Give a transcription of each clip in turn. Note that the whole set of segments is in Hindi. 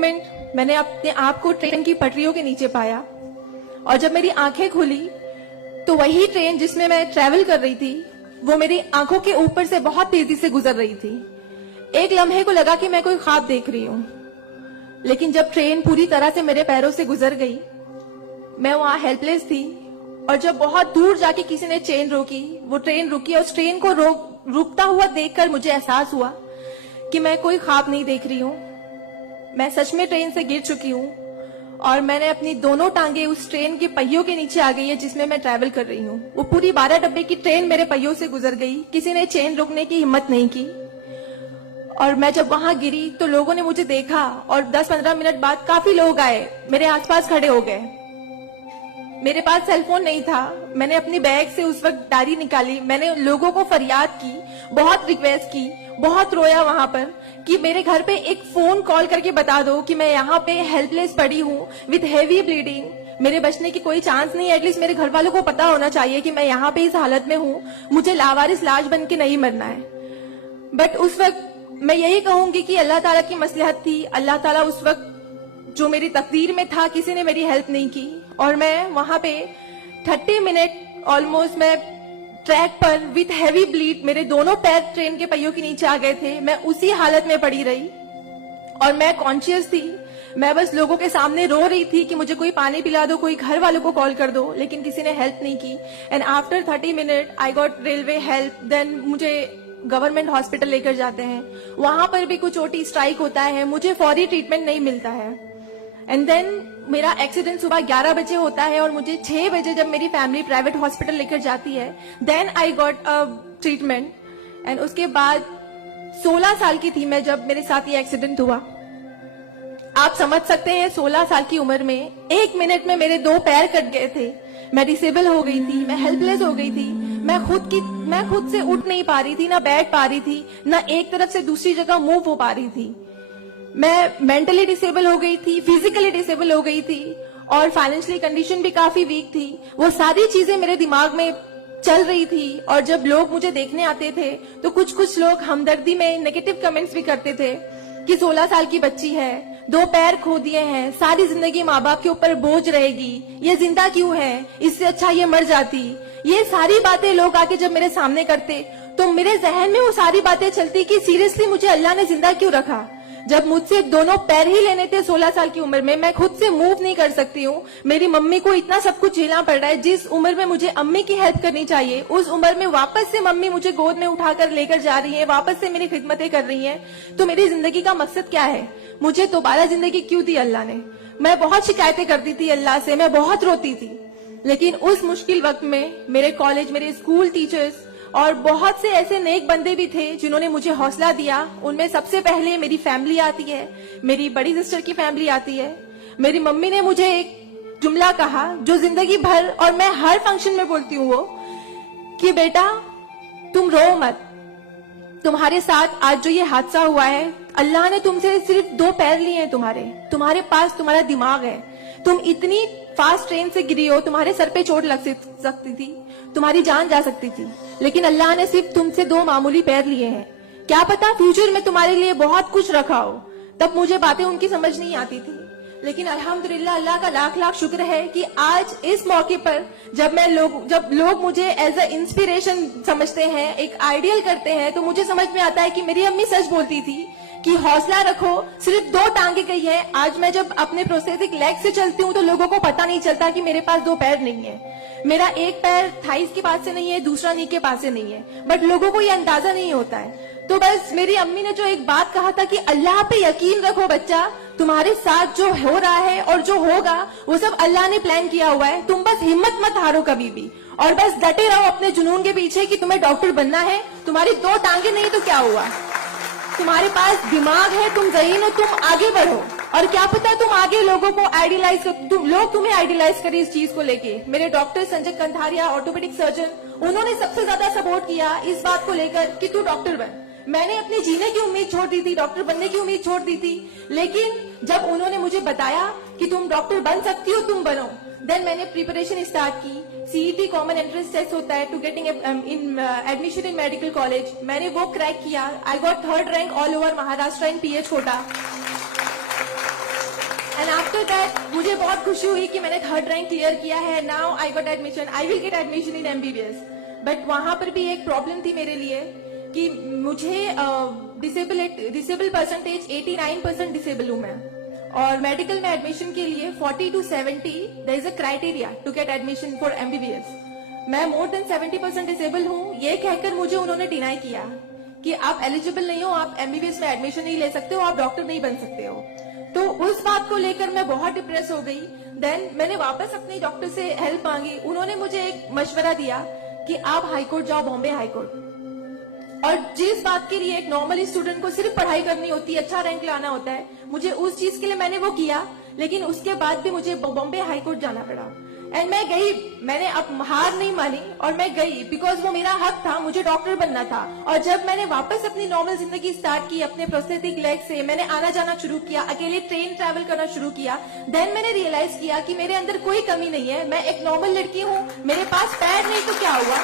मोमेंट मैंने अपने आप को ट्रेन की पटरियों के नीचे पाया, और जब मेरी आंखें खुली तो वही ट्रेन जिसमें मैं ट्रैवल कर रही थी वो मेरी आंखों के ऊपर से बहुत तेजी से गुजर रही थी। एक लम्हे को लगा कि मैं कोई ख्वाब देख रही हूं, लेकिन जब ट्रेन पूरी तरह से मेरे पैरों से गुजर गई, मैं वहां हेल्पलेस थी। और जब बहुत दूर जाके किसी ने ट्रेन रोकी, वो ट्रेन रुकी, और उस ट्रेन को रुकता हुआ देखकर मुझे एहसास हुआ कि मैं कोई ख्वाब नहीं देख रही हूं, मैं सच में ट्रेन से गिर चुकी हूं, और मैंने अपनी दोनों टांगे उस ट्रेन के पहियों के नीचे आ गई है जिसमें मैं ट्रैवल कर रही हूं। वो पूरी 12 डब्बे की ट्रेन मेरे पहियों से गुजर गई, किसी ने चेन रोकने की हिम्मत नहीं की। और मैं जब वहां गिरी तो लोगों ने मुझे देखा, और 10-15 मिनट बाद काफी लोग आए, मेरे आसपास खड़े हो गए। मेरे पास सेलफोन नहीं था, मैंने अपनी बैग से उस वक्त डायरी निकाली, मैंने लोगों को फरियाद की, बहुत रिक्वेस्ट की, बहुत रोया वहां पर कि मेरे घर पे एक फोन कॉल करके बता दो कि मैं यहाँ पे हेल्पलेस पड़ी हूँ विथ हेवी ब्लीडिंग, मेरे बचने की कोई चांस नहीं है। एटलीस्ट मेरे घर वालों को पता होना चाहिए कि मैं यहाँ पे इस हालत में हूँ, मुझे लावारिस लाश बन के नहीं मरना है। बट उस वक्त मैं यही कहूंगी कि अल्लाह ताला की मसलहत थी। अल्लाह ताला उस वक्त जो मेरी तकदीर में था, किसी ने मेरी हेल्प नहीं की, और मैं वहां पे 30 मिनट ऑलमोस्ट मैं ट्रैक पर विथ हैवी ब्लीड, मेरे दोनों पैर ट्रेन के पहियों के नीचे आ गए थे, मैं उसी हालत में पड़ी रही, और मैं कॉन्शियस थी। मैं बस लोगों के सामने रो रही थी कि मुझे कोई पानी पिला दो, कोई घर वालों को कॉल कर दो, लेकिन किसी ने हेल्प नहीं की। And after 30 minute I got railway help. Then मुझे गवर्नमेंट हॉस्पिटल लेकर जाते हैं, वहां पर भी कुछ ओटी स्ट्राइक होता है, मुझे फौरी ट्रीटमेंट नहीं मिलता है। एंड देन मेरा एक्सीडेंट सुबह 11 बजे होता है, और मुझे 6 बजे जब मेरी फैमिली प्राइवेट हॉस्पिटल लेकर जाती है, then I got a treatment. And उसके बाद 16 साल की थी मैं जब मेरे साथ ये एक्सीडेंट हुआ। आप समझ सकते हैं 16 साल की उम्र में 1 मिनट में मेरे 2 पैर कट गए थे, मैं डिसेबल हो गई थी, मैं हेल्पलेस हो गई थी, मैं खुद से उठ नहीं पा रही थी, ना बैठ पा रही थी, ना एक तरफ से दूसरी जगह मूव हो पा रही थी। मैं मेंटली डिसेबल हो गई थी, फिजिकली डिसेबल हो गई थी, और फाइनेंशियली कंडीशन भी काफी वीक थी। वो सारी चीजें मेरे दिमाग में चल रही थी, और जब लोग मुझे देखने आते थे तो कुछ लोग हमदर्दी में नेगेटिव कमेंट्स भी करते थे कि 16 साल की बच्ची है, 2 पैर खो दिए हैं, सारी जिंदगी माँ बाप के ऊपर बोझ रहेगी, ये जिंदा क्यों है, इससे अच्छा ये मर जाती। ये सारी बातें लोग आके जब मेरे सामने करते तो मेरे जहन में वो सारी बातें चलती कि सीरियसली मुझे अल्लाह ने जिंदा क्यों रखा, जब मुझसे दोनों पैर ही लेने थे 16 साल की उम्र में, मैं खुद से मूव नहीं कर सकती हूँ, मेरी मम्मी को इतना सब कुछ झेलना पड़ रहा है। जिस उम्र में मुझे अम्मी की हेल्प करनी चाहिए, उस उम्र में वापस से मम्मी मुझे गोद में उठाकर लेकर जा रही है, वापस से मेरी खिदमतें कर रही है। तो मेरी जिंदगी का मकसद क्या है, मुझे दोबारा जिंदगी क्यों दी अल्लाह ने। मैं बहुत शिकायतें करती थी अल्लाह से, मैं बहुत रोती थी, लेकिन उस मुश्किल वक्त में मेरे कॉलेज, मेरे स्कूल टीचर्स और बहुत से ऐसे नेक बंदे भी थे जिन्होंने मुझे हौसला दिया। उनमें सबसे पहले मेरी फैमिली आती है, मेरी बड़ी सिस्टर की फैमिली आती है। मेरी मम्मी ने मुझे एक जुमला कहा जो जिंदगी भर, और मैं हर फंक्शन में बोलती हूँ, वो कि बेटा तुम रो मत, तुम्हारे साथ आज जो ये हादसा हुआ है, अल्लाह ने तुमसे सिर्फ 2 पैर लिए हैं, तुम्हारे पास तुम्हारा दिमाग है, तुम इतनी फास्ट ट्रेन से गिरी हो, तुम्हारे सर पे चोट लग सकती थी, तुम्हारी जान जा सकती थी, लेकिन अल्लाह ने सिर्फ तुमसे 2 मामूली पैर लिए हैं। क्या पता फ्यूचर में तुम्हारे लिए बहुत कुछ रखा हो। तब मुझे बातें उनकी समझ नहीं आती थी, लेकिन अल्हम्दुलिल्लाह अल्लाह का लाख लाख शुक्र है कि आज इस मौके पर जब लोग मुझे एज अ इंस्पिरेशन समझते हैं, एक आइडियल करते हैं, तो मुझे समझ में आता है कि मेरी अम्मी सच बोलती थी कि हौसला रखो, सिर्फ 2 टांगे गई है। आज मैं जब अपने प्रोस्थेटिक लेग से चलती हूँ तो लोगों को पता नहीं चलता कि मेरे पास 2 पैर नहीं है, मेरा एक पैर थाइस के पास से नहीं है, दूसरा नी के पास से नहीं है, बट लोगों को ये अंदाजा नहीं होता है। तो बस मेरी अम्मी ने जो एक बात कहा था कि अल्लाह पे यकीन रखो बच्चा, तुम्हारे साथ जो हो रहा है और जो होगा वो सब अल्लाह ने प्लान किया हुआ है, तुम बस हिम्मत मत हारो कभी भी, और बस डटे रहो अपने जुनून के पीछे कि तुम्हें डॉक्टर बनना है। तुम्हारी 2 टांगे नहीं तो क्या हुआ, तुम्हारे पास दिमाग है, तुम ज़हीन हो, तुम आगे बढ़ो। और क्या पता तुम आगे लोगों को आइडियलाइज लोग तुम्हें आइडियलाइज करें इस चीज को लेके। मेरे doctor Sanjay Kantharia, orthopaedic surgeon, उन्होंने सबसे ज्यादा सपोर्ट किया इस बात को लेकर कि तू डॉक्टर बन। मैंने अपने जीने की उम्मीद छोड़ दी थी, डॉक्टर बनने की उम्मीद छोड़ दी थी, लेकिन जब उन्होंने मुझे बताया कि तुम डॉक्टर बन सकती हो, तुम बनो, देन मैंने प्रिपरेशन स्टार्ट की। सीईटी कॉमन एंट्रेंस टेस्ट होता है to getting admission in medical college, मैंने वो क्रैक किया। I got 3rd rank all over Maharashtra in PH quota. After that मुझे बहुत खुशी हुई कि मैंने 3rd रैंक क्लियर किया है. Now I got admission. I will get admission in MBBS. But वहां पर भी एक प्रॉब्लम थी मेरे लिए कि मुझे डिसेबल परसेंटेज 89% डिसेबल हूं मैं, और मेडिकल में एडमिशन के लिए 40 to 70 there is a criteria to get admission for MBBS. मैं मोर देन 70% डिसेबल हूं. ये कहकर मुझे उन्होंने डिनाई किया कि आप एलिजिबल नहीं हो, आप MBBS में एडमिशन नहीं ले सकते हो, आप डॉक्टर नहीं बन सकते हो. तो उस बात को लेकर मैं बहुत डिप्रेस हो गई. देन मैंने वापस अपनी डॉक्टर से हेल्प मांगी. उन्होंने मुझे एक मशवरा दिया कि आप हाईकोर्ट जाओ, बॉम्बे हाईकोर्ट. और जिस बात के लिए एक नॉर्मल स्टूडेंट को सिर्फ पढ़ाई करनी होती है, अच्छा रैंक लाना होता है, मुझे उस चीज के लिए मैंने वो किया. लेकिन उसके बाद भी मुझे बॉम्बे हाईकोर्ट जाना पड़ा. एंड मैं गई, मैंने अब हार नहीं मानी और मैं गई, बिकॉज वो मेरा हक था, मुझे डॉक्टर बनना था. और जब मैंने वापस अपनी नॉर्मल जिंदगी स्टार्ट की अपने प्रोस्थेटिक लेग से, मैंने आना जाना शुरू किया, अकेले ट्रेन ट्रैवल करना शुरू किया. देन मैंने रियलाइज किया कि मेरे अंदर कोई कमी नहीं है. मैं एक नॉर्मल लड़की हूँ, मेरे पास पैर नहीं तो क्या हुआ,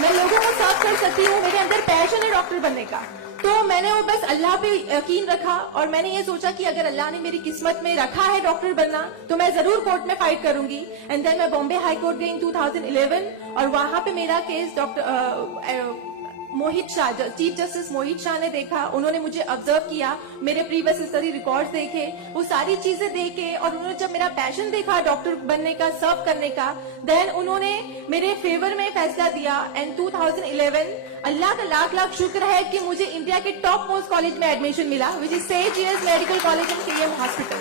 मैं लोगों को सर्व कर सकती हूँ. मेरे अंदर पैशन है डॉक्टर बनने का. तो मैंने वो बस अल्लाह पे यकीन रखा और मैंने ये सोचा कि अगर अल्लाह ने मेरी किस्मत में रखा है डॉक्टर बनना तो मैं जरूर कोर्ट में फाइट करूंगी. एंड देन मैं बॉम्बे हाई कोर्ट गई इन 2011 और वहां पे मेरा केस डॉक्टर मोहित शाह, चीफ जस्टिस मोहित शाह ने देखा. उन्होंने मुझे ऑब्जर्व किया, मेरे प्रीवियस स्टडी रिकॉर्ड्स देखे, वो सारी चीजें देखे, और उन्होंने जब मेरा पैशन देखा डॉक्टर बनने का, सर्व करने का, देन उन्होंने मेरे फेवर में फैसला दिया. एंड 2011 अल्लाह का लाख लाख शुक्र है कि मुझे इंडिया के टॉप मोस्ट कॉलेज में एडमिशन मिला, which is Seth GS medical college and KM hospital.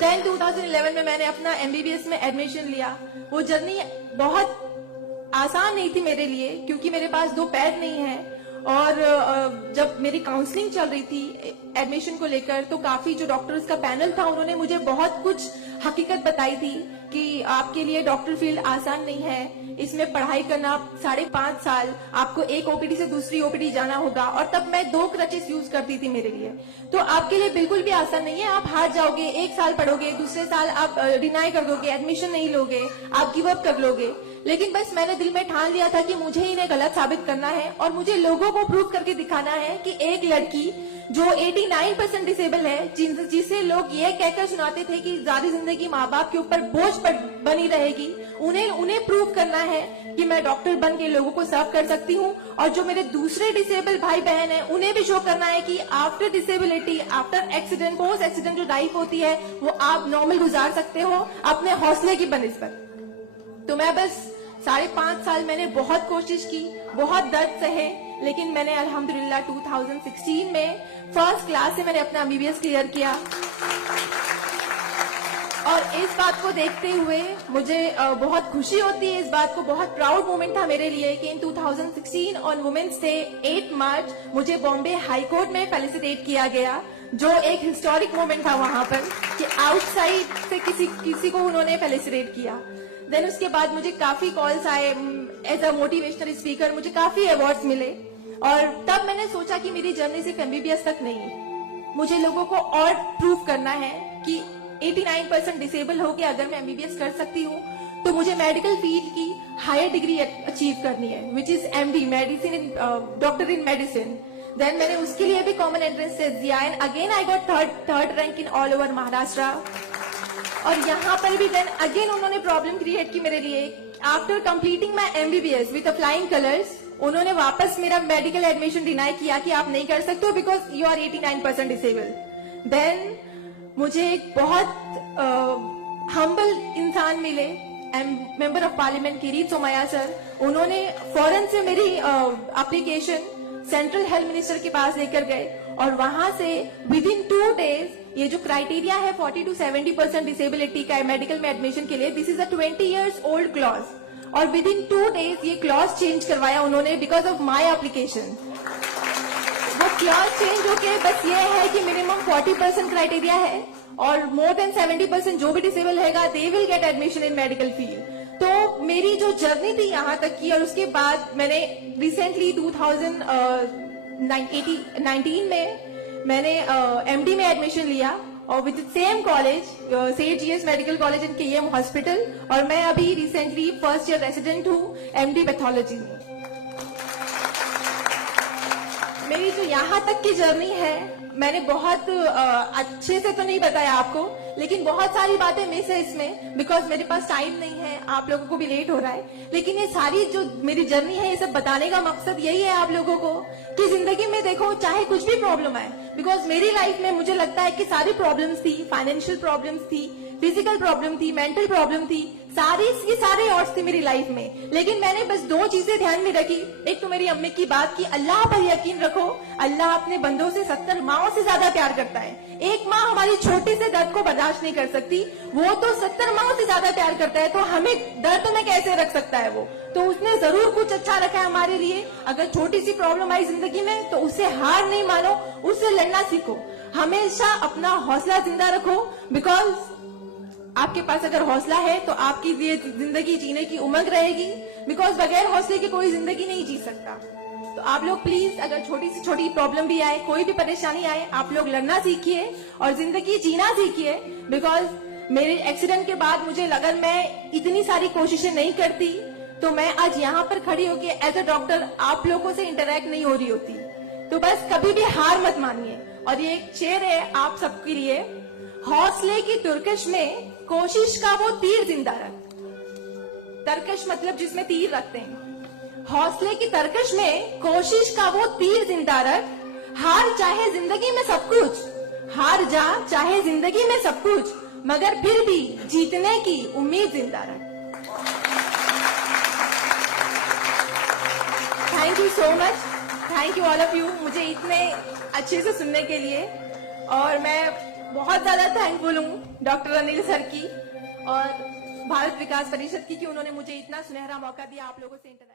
Then 2011 में मैंने अपना MBBS में एडमिशन लिया. वो जर्नी बहुत आसान नहीं थी मेरे लिए, क्योंकि मेरे पास 2 पैर नहीं है. और जब मेरी काउंसलिंग चल रही थी एडमिशन को लेकर, तो काफी जो डॉक्टर्स का पैनल था उन्होंने मुझे बहुत कुछ हकीकत बताई थी कि आपके लिए डॉक्टर फील्ड आसान नहीं है, इसमें पढ़ाई करना 5.5 साल, आपको एक OPD से दूसरी OPD जाना होगा. और तब मैं 2 क्रचेस यूज करती थी मेरे लिए. तो आपके लिए बिल्कुल भी आसान नहीं है. आप हार जाओगे, 1 साल पढ़ोगे, दूसरे साल आप डिनाई कर दोगे, एडमिशन नहीं लोगे, आप गिव अप कर लोगे. लेकिन बस मैंने दिल में ठान लिया था कि मुझे इन्हें गलत साबित करना है और मुझे लोगों को प्रूव करके दिखाना है कि एक लड़की जो 89% डिसेबल है, जिसे लोग ये कहकर सुनाते थे कि सारी जिंदगी माँ बाप के ऊपर बोझ बनी रहेगी, उन्हें प्रूव करना है कि मैं डॉक्टर बन के लोगों को सर्व कर सकती हूँ. और जो मेरे दूसरे डिसेबल भाई बहन हैं, उन्हें भी शो करना है कि after disability, after accident, post accident जो लाइफ होती है वो आप नॉर्मल गुजार सकते हो अपने हौसले की बनिस्बत. तो मैं बस 5.5 साल मैंने बहुत कोशिश की, बहुत दर्द सहे, लेकिन मैंने अल्हम्दुलिल्लाह 2016 में फर्स्ट क्लास से मैंने अपना MBBS क्लियर किया. और इस बात को देखते हुए मुझे बहुत खुशी होती है, इस बात को बहुत प्राउड मोमेंट था मेरे लिए कि इन 2016 ऑन वुमेन्स डे 8 मार्च मुझे बॉम्बे हाई कोर्ट में फेलिसिटेट किया गया, जो एक हिस्टोरिक मोमेंट था वहां पर कि आउटसाइड से किसी को उन्होंने फेलिसिटेट किया. देन उसके बाद मुझे काफी कॉल्स आए एज अ मोटिवेशनल स्पीकर, मुझे काफी अवार्ड्स मिले. और तब मैंने सोचा कि मेरी जर्नी सिर्फ MBBS तक नहीं, मुझे लोगों को और प्रूव करना है कि 89% डिसेबल हो के अगर मैं MBBS कर सकती हूँ तो मुझे मेडिकल फील्ड की हायर डिग्री अचीव करनी है, which is MD, medicine in doctor in medicine. Then मैंने उसके लिए भी कॉमन एंट्रेंस टेस्ट दिया and again I got third rank in all over Maharashtra. और यहाँ पर भी देन अगेन उन्होंने प्रॉब्लम क्रिएट की मेरे लिए. After completing my MBBS with flying colours, उन्होंने वापस मेरा मेडिकल एडमिशन डिनाई किया कि आप नहीं कर सकते हो because you are 89% disable. Then मुझे एक बहुत हम्बल इंसान मिले, member of parliament Kirit Somaiya sir. उन्होंने फौरन से मेरी एप्लीकेशन सेंट्रल हेल्थ मिनिस्टर के पास लेकर गए और वहां से विद इन 2 days ये जो क्राइटेरिया है 40 to 70% डिसेबिलिटी का मेडिकल में एडमिशन के लिए, this is a 20 years old clause, और विद इन 2 days ये क्लॉज चेंज करवाया उन्होंने बिकॉज ऑफ माई एप्लीकेशन. वो क्लॉज चेंज होके बस ये है कि मिनिमम 40% क्राइटेरिया है और मोर देन 70% जो भी डिसेबल हैगा they will get admission in medical field. तो मेरी जो जर्नी थी यहाँ तक की, और उसके बाद मैंने रिसेंटली 2019 में मैंने MD में एडमिशन लिया और विद सेम कॉलेज सेठ GS medical college and KM hospital, और मैं अभी रिसेंटली फर्स्ट ईयर रेसिडेंट हूँ MD पैथोलॉजी में. मेरी जो यहाँ तक की जर्नी है मैंने बहुत अच्छे से तो नहीं बताया आपको, लेकिन बहुत सारी बातें मिस है इसमें, बिकॉज मेरे पास टाइम नहीं है, आप लोगों को भी लेट हो रहा है। लेकिन ये सारी जो मेरी जर्नी है, ये सब बताने का मकसद यही है आप लोगों को कि जिंदगी में देखो, चाहे कुछ भी प्रॉब्लम आए, बिकॉज मेरी लाइफ में मुझे लगता है कि सारी प्रॉब्लम्स थी, फाइनेंशियल प्रॉब्लम्स थी, फिजिकल प्रॉब्लम थी, मेंटल प्रॉब्लम थी, सारे ऑर्ड्स थी मेरी लाइफ में। लेकिन मैंने बस 2 चीजें ध्यान में रखी। एक तो मेरी अम्मी की बात की, अल्लाह पर यकीन रखो, अल्लाह अपने बंदों से 70 माओं से ज्यादा प्यार करता है। एक माँ हमारी छोटे से दर्द को बर्दाश्त नहीं कर सकती, वो तो 70 माओं से ज्यादा प्यार करता है, तो हमें दर्द में कैसे रख सकता है वो? तो उसने जरूर कुछ अच्छा रखा है हमारे लिए। अगर छोटी सी प्रॉब्लम आई जिंदगी में, तो उससे हार नहीं मानो, उससे लड़ना सीखो, हमेशा अपना हौसला जिंदा रखो, बिकॉज आपके पास अगर हौसला है तो आपकी जिंदगी जीने की उमंग रहेगी, बिकॉज बगैर हौसले की कोई जिंदगी नहीं जी सकता। तो आप लोग प्लीज, अगर छोटी से छोटी प्रॉब्लम भी आए, कोई भी परेशानी आए, आप लोग लड़ना सीखिए और जिंदगी जीना सीखिए। बिकॉज मेरे एक्सीडेंट के बाद मुझे लगा, मैं इतनी सारी कोशिशें नहीं करती तो मैं आज यहाँ पर खड़ी होकर एज अ डॉक्टर आप लोगों से इंटरेक्ट नहीं हो रही होती। तो बस कभी भी हार मत मानिए। और ये एक शेर है आप सबके लिए, हौसले की तुर्कश में कोशिश का वो तीर जिंदा रख। तरकश मतलब जिसमें तीर रखते हैं। हौसले की तरकश में कोशिश का वो तीर जिंदा रख, हार चाहे जिंदगी में सब कुछ, हार जा चाहे जिंदगी में सब कुछ, मगर फिर भी जीतने की उम्मीद जिंदा रख। Thank you so much, thank you all of you, मुझे इतने अच्छे से सुनने के लिए। और मैं बहुत ज्यादा थैंकफुल हूँ डॉक्टर अनिल सर की और भारत विकास परिषद की कि उन्होंने मुझे इतना सुनहरा मौका दिया आप लोगों से इंटरेक्ट